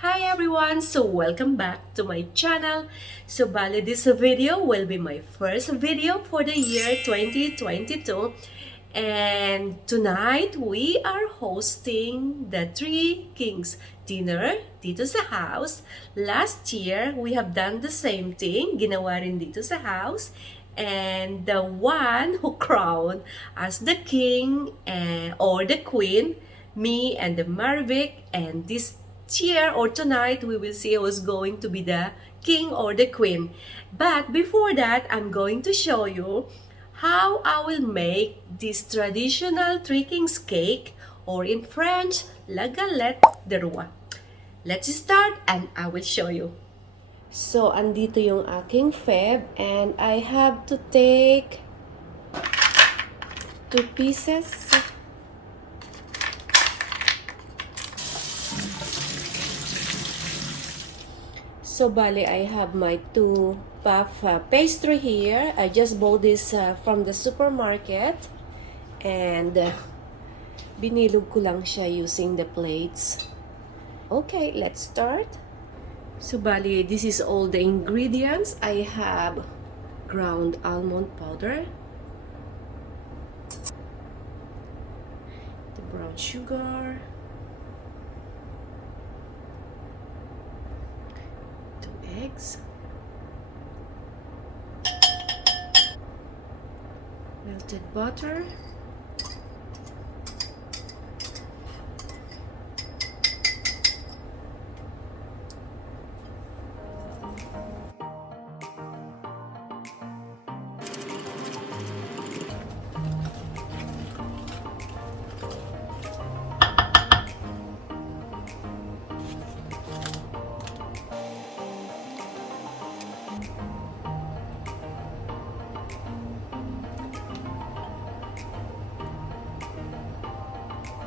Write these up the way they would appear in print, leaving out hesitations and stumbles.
Hi everyone! So welcome back to my channel. So bali this video will be my first video for the year 2022. And tonight we are hosting the Three Kings dinner dito sa house. Last year we have done the same thing, ginawa rin dito sa house. And the one who crowned as the king or the queen, me and the Marvic, and this year or tonight we will see who's going to be the king or the queen. But before that, I'm going to show you how I will make this traditional Three Kings cake, or in French, la galette de roi. Let's start and I will show you. So, andito yung aking feb and I have to take 2 pieces. So, bali, I have my 2 puff pastry here. I just bought this from the supermarket. And binilog ko lang siya using the plates. Okay, let's start. So, bali, this is all the ingredients. I have ground almond powder, the brown sugar, 2 eggs, melted butter,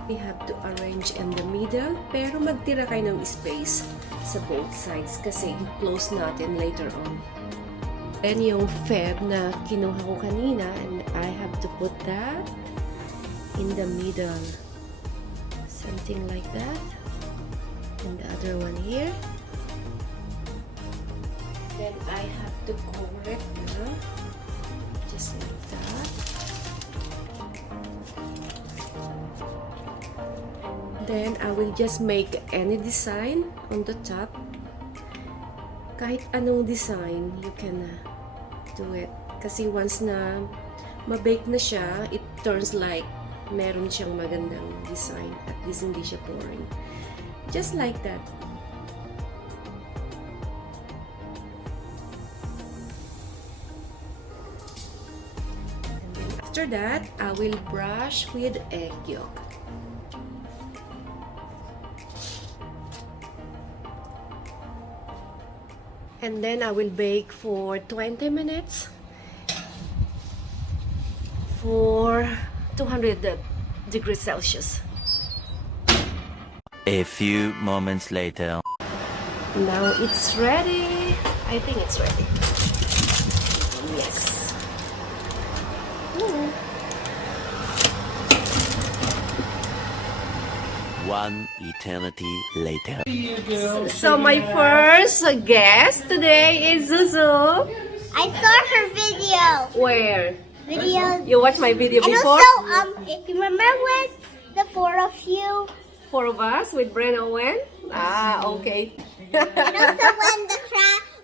we have to arrange in the middle, pero magtira kayo ng space sa both sides kasi close natin later on. Then yung feb na kinuha ko kanina, and I have to put that in the middle. Something like that. And the other one here. Then I have to cover it now. Just like that. Then I will just make any design on the top. Kahit anong design, you can do it. Kasi once na ma-bake na siya, it turns like meron siyang magandang design. At least hindi siya boring. Just like that. And then after that, I will brush with egg yolk. And then I will bake for 20 minutes for 200 degrees Celsius. A few moments later. Now it's ready. I think it's ready. Yes. One eternity later. So my first guest today is Zuzu. I saw her video. Where? Videos. You watched my video And before? also, if you remember with the 4 of you, 4 of us with Bren Owen? Ah, okay. and also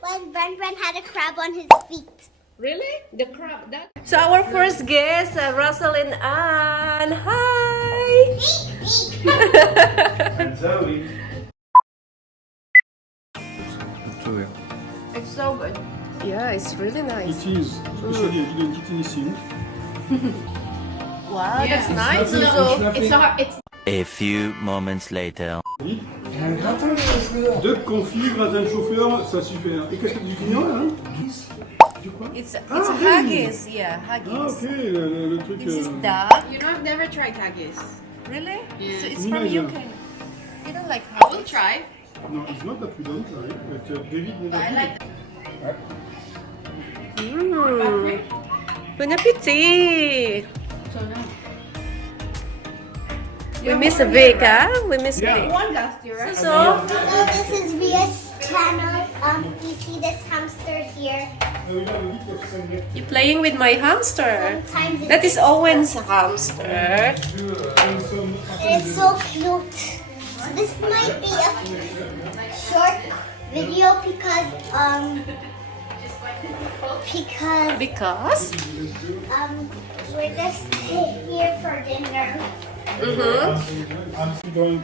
when Bren had a crab on his feet. Really? The crab? That? So our first guest, Russell and Anne. Hi! And Zoe. It's so good. Yeah, it's really nice. It is, especially if you don't eat anything. Wow, that's It's nice, lovely, Zuzu. it's lovely. A few moments later. Deux confits, gratin de chauffeur, ça suffit. Et qu'est-ce que du quinoa là? Du quoi? It's Ah, haggis, yeah, Ah haggis. ok, le truc... This is duck. You know, I've never tried haggis. Really? Yeah. So it's from Imagine. UK. You don't like We'll haggis? try. No, it's not that we don't try, but David never I did. like Mmm. Bon appétit! so no. We miss Vic, huh? We miss Vic. One last year, right? So, So this is Via's channel. You see this hamster here. you're playing with my hamster. Sometimes That is Owen's hamster. it's so cute. So this might be a short video because Because? we're just here for dinner. I'm still going.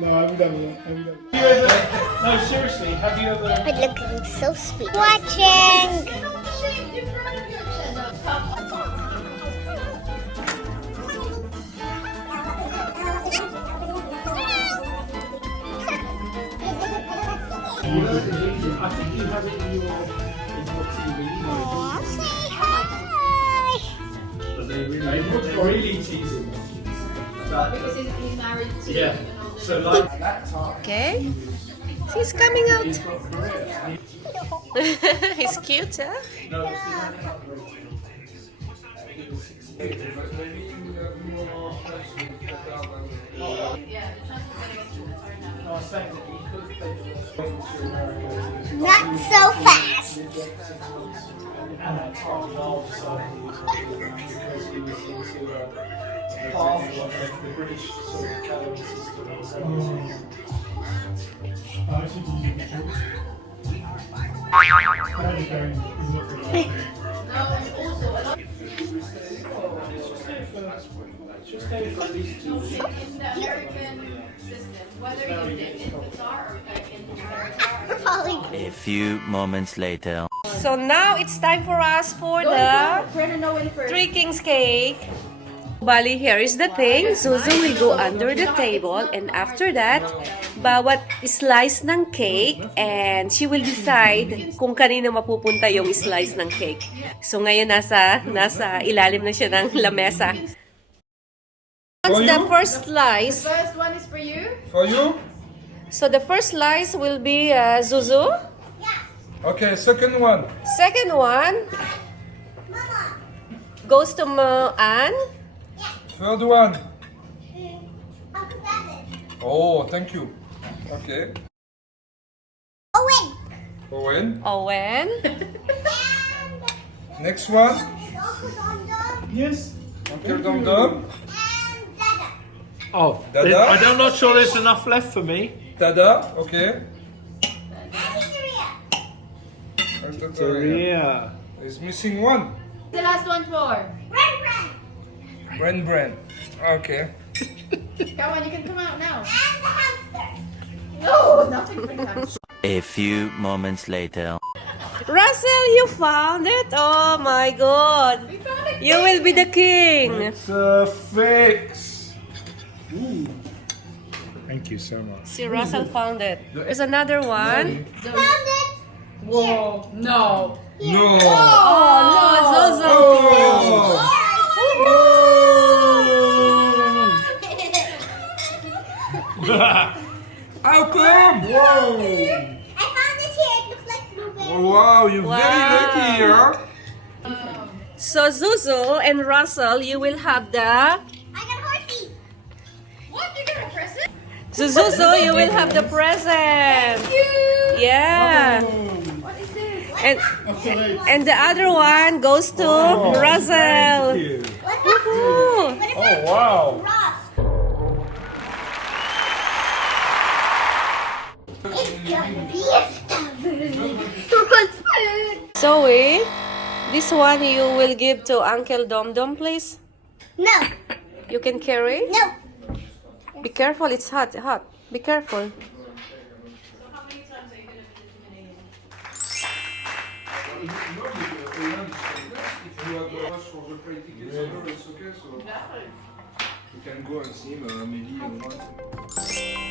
No, I'm done. No, seriously, have you ever... But look, it's so sweet. Watching. I think you have it in your TV. Say hi. They look really cheesy. Because he's married to Yeah. So like at that time, Okay. He's coming out. he's got career. He's cute, huh? No, it's not. He was 16, but maybe more No, I'm saying that he could take to America. Not so fast. At that time, also, because he was into half of the British sort of code system. Just go for at least 2 weeks. in the American system, whether you did in Qatar or in America. We're falling. A few moments later. So now it's time for us for the Brandon Owen first. Three Kings cake. Bali, here is the thing. Zuzu will go under the table and after that, bawat slice ng cake and she will decide kung kanino mapupunta yung slice ng cake. So ngayon nasa ilalim na siya ng lamesa. What's the first slice? First one is for you. For you? So the first slice will be Zuzu. Okay, second one. Second one goes to Anne. Third one. I'll put that in. Oh, thank you. Okay. Owen. Owen. Owen. Next one. Uncle Dom Dom Yes. Uncle Dom Dom. and Dada. Oh, Dada? I'm not sure there's enough left for me. Dada. Okay. And Victoria. Korea. Is missing one. The last one for. Ren Ren. Bren. Okay. Come on, you can come out now. And the hamster. No, nothing for them. A few moments later. Russell, you found it? Oh my god. You will be the king. It's a fix. Thank you so much. See, Russell found it. There's another one. Found it. Whoa, no. No. Oh no, Zozo. Oh. How come? Whoa. I found it here. It looks like blueberry. Oh, wow, you're very lucky here. So Zuzu and Russell, you will have the. I got horsey. What? You got a present? So Zuzu, you will have the present. Yeah. What is this? And the other one goes to Russell. What Woohoo. What is Oh, that? wow. Ross. It's gonna be a Zoe, this one you will give to Uncle Dom Dom, please. No. You can carry. No. Be careful, it's hot. Be careful. If you have a rush for the play tickets, it's okay. So you can go and see him maybe once.